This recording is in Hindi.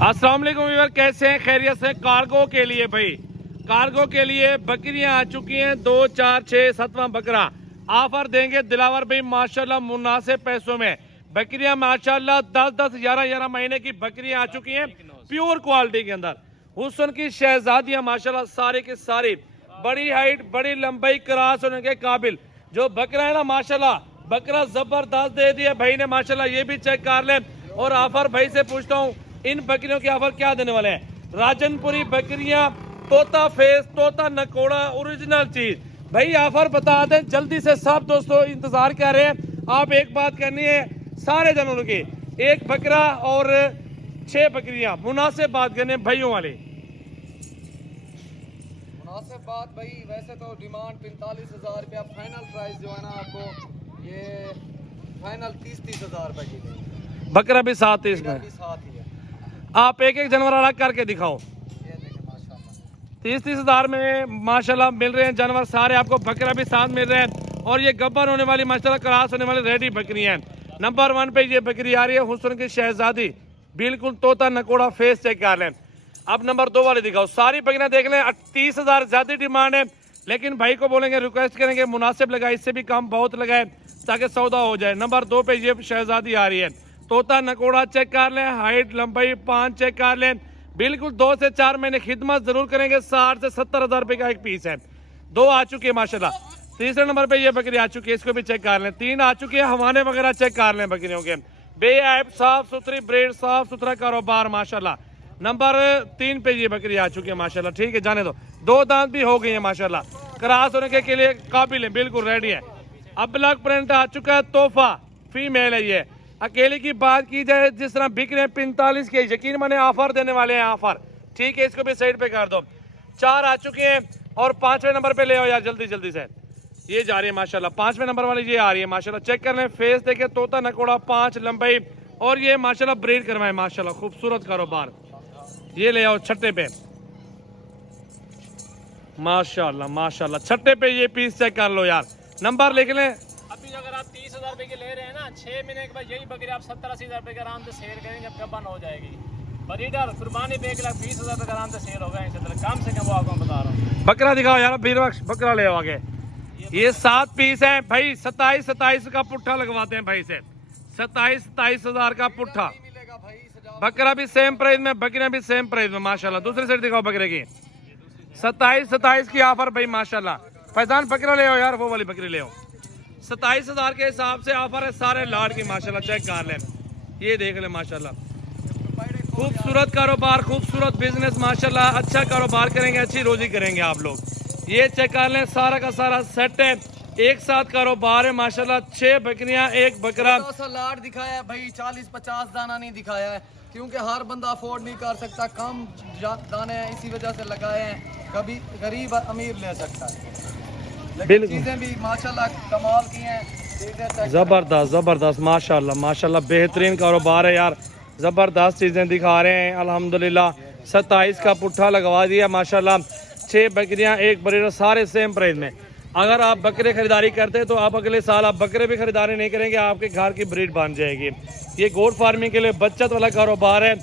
अस्सलाम वालेकुम व्यूअर, कैसे हैं? खैरियत से? कार्गो के लिए भाई, कार्गो के लिए बकरियां आ चुकी हैं। 2, 4, 6, 7वां बकरा ऑफर देंगे दिलावर भाई माशाल्लाह मुनासिब पैसों में। बकरियां माशाल्लाह 10-10, 11-11 महीने की बकरियां आ चुकी हैं प्योर क्वालिटी के अंदर। हुस्न की शहजादियां माशाल्लाह सारी की सारी, बड़ी हाइट बड़ी लंबाई क्रॉस होने के काबिल जो बकरा है ना माशाल्लाह, बकरा जबरदस्त दे दिया भाई ने माशाल्लाह। ये भी चेक कर ले। और ऑफर भाई से पूछता हूँ इन बकरियों के ऑफर क्या देने वाले हैं। राजनपुरी बकरियां, तोता फेस, तोता नकोड़ा, ओरिजिनल चीज भाई। ऑफर बता दें जल्दी से, सब दोस्तों इंतजार कर रहे हैं। आप एक बात करनी है सारे जनों की, एक बकरा और 6 बकरियां, मुनासिब बात करने भाइयों वाले। मुनासिब बात भाई, वैसे तो डिमांड 45,000 रुपया, फाइनल प्राइस जो है ना आपको ये फाइनल 30-30 हज़ार रुपए की देंगे। बकरा भी साथ है इसमें, साथ ही है। आप एक एक जानवर अलग करके दिखाओ। ये देखें माशाल्लाह 30-30 हज़ार में माशाल्लाह मिल रहे हैं जानवर सारे आपको। बकरा भी साथ मिल रहे हैं और ये गब्बर होने वाली माशाल्लाह क्रॉस होने वाली रेडी बकरियां हैं। नंबर 1 पे ये बकरी आ रही है, हुस्न की शहजादी, बिल्कुल तोता नकोड़ा फेस चेक कर लें। अब नंबर 2 वाले दिखाओ। सारी बकरियां देख लें, 30,000 ज्यादा डिमांड है, लेकिन भाई को बोलेंगे, रिक्वेस्ट करेंगे मुनासिब लगाए, इससे भी कम बहुत लगाए ताकि सौदा हो जाए। नंबर 2 पे ये शहजादी आ रही है, तोता नकोड़ा चेक कर लें, हाइट लंबाई 5 चेक कर लें, बिल्कुल 2 से 4 महीने खिदमत जरूर करेंगे। 60 से 70 हज़ार रुपए का एक पीस है। 2 आ चुकी है माशाल्लाह। तीसरे नंबर पे ये बकरी आ चुकी है, इसको भी चेक कर लें। 3 आ चुकी है, हवाने वगैरह चेक कर लें बकरियों के, बेऐब साफ सुथरी ब्रीड, साफ सुथरा कारोबार माशाल्लाह। नंबर 3 पे ये बकरी आ चुकी है माशाल्लाह। ठीक है, जाने दो। 2 दांत भी हो गई है माशाल्लाह, क्रॉस होने के लिए काबिल है, बिल्कुल रेडी है। अब ब्लैक प्रिंट आ चुका है, तोहफा फीमेल है ये। अकेले की बात की जाए जिस तरह बिक रहे हैं 45 के, यकीन माने ऑफर देने वाले हैं ऑफर। ठीक है, इसको भी साइड पे कर दो। 4 आ चुके हैं और 5वें नंबर पे ले आओ यार जल्दी जल्दी से। ये जा रही है माशाल्लाह, 5वें नंबर वाली ये आ रही है माशाल्लाह। चेक कर लें, फेस देखे, तोता नकोड़ा 5 लंबाई, और ये माशाल्लाह ब्रीड करवाए माशाल्लाह, खूबसूरत कारोबार। ये ले आओ 6ठे पे माशाल्लाह माशाल्लाह। 6ठे पे ये पीस चेक कर लो यार, नंबर लिख लें। अभी अगर आप 30,000 रुपए के ले रहे हैं ना, 6 महीने के बाद यही बकरी आप 70-80 हज़ार रुपए के आराम से सेल करेंगे जब गबन हो जाएगी। ब्रीडर कुर्बानी पे 1,20,000 रुपए आराम से सेल होगा कम से कम, वो आपको बता रहा हूँ। बकरा दिखाओ यार, बकरा ले आओ आगे। ये 7 पीस है भाई, 27 का पुट्ठा लगवाते हैं भाई से। 27 हज़ार का पुट्ठा मिलेगा भाई। बकरा भी सेम प्राइस में, बकरियां भी सेम प्राइस में माशाल्लाह। दूसरी साइड दिखाओ बकरे की, 27 की ऑफर भाई माशाल्लाह। फैजान बकरा ले आओ यार, वो वाली बकरी ले आओ। 27 हज़ार के हिसाब से ऑफर है सारे लाड की माशाल्लाह। चेक कर लें, ये देख लें माशाल्लाह, खूबसूरत कारोबार, खूबसूरत बिजनेस माशाल्लाह। अच्छा कारोबार करेंगे, अच्छी रोजी करेंगे आप लोग। ये चेक कर लें, सारा का सारा सेट है, एक साथ कारोबार है माशाल्लाह। 6 बकरियां, 1 बकरा। लाड दिखाया है भाई, 40-50 दाना नहीं दिखाया है, क्योंकि हर बंदा अफोर्ड नहीं कर सकता। कम दाने हैं, इसी वजह से लगाए हैं। कभी गरीब अमीर ले सकता है, लेकिन चीजें भी माशाल्लाह कमाल की हैं। जबरदस्त जबरदस्त माशाल्लाह माशाल्लाह, बेहतरीन कारोबार है यार, जबरदस्त चीजें दिखा रहे हैं अल्हम्दुलिल्लाह। 27 का पुट्ठा लगवा दिया माशाल्लाह। 6 बकरियां, 1 बकरा, सारे सेम प्राइस में। अगर आप बकरे खरीदारी करते हैं तो आप अगले साल आप बकरे भी खरीदारी नहीं करेंगे, आपके घर की ब्रीड बन जाएगी। ये गोट फार्मिंग के लिए बचत वाला कारोबार है।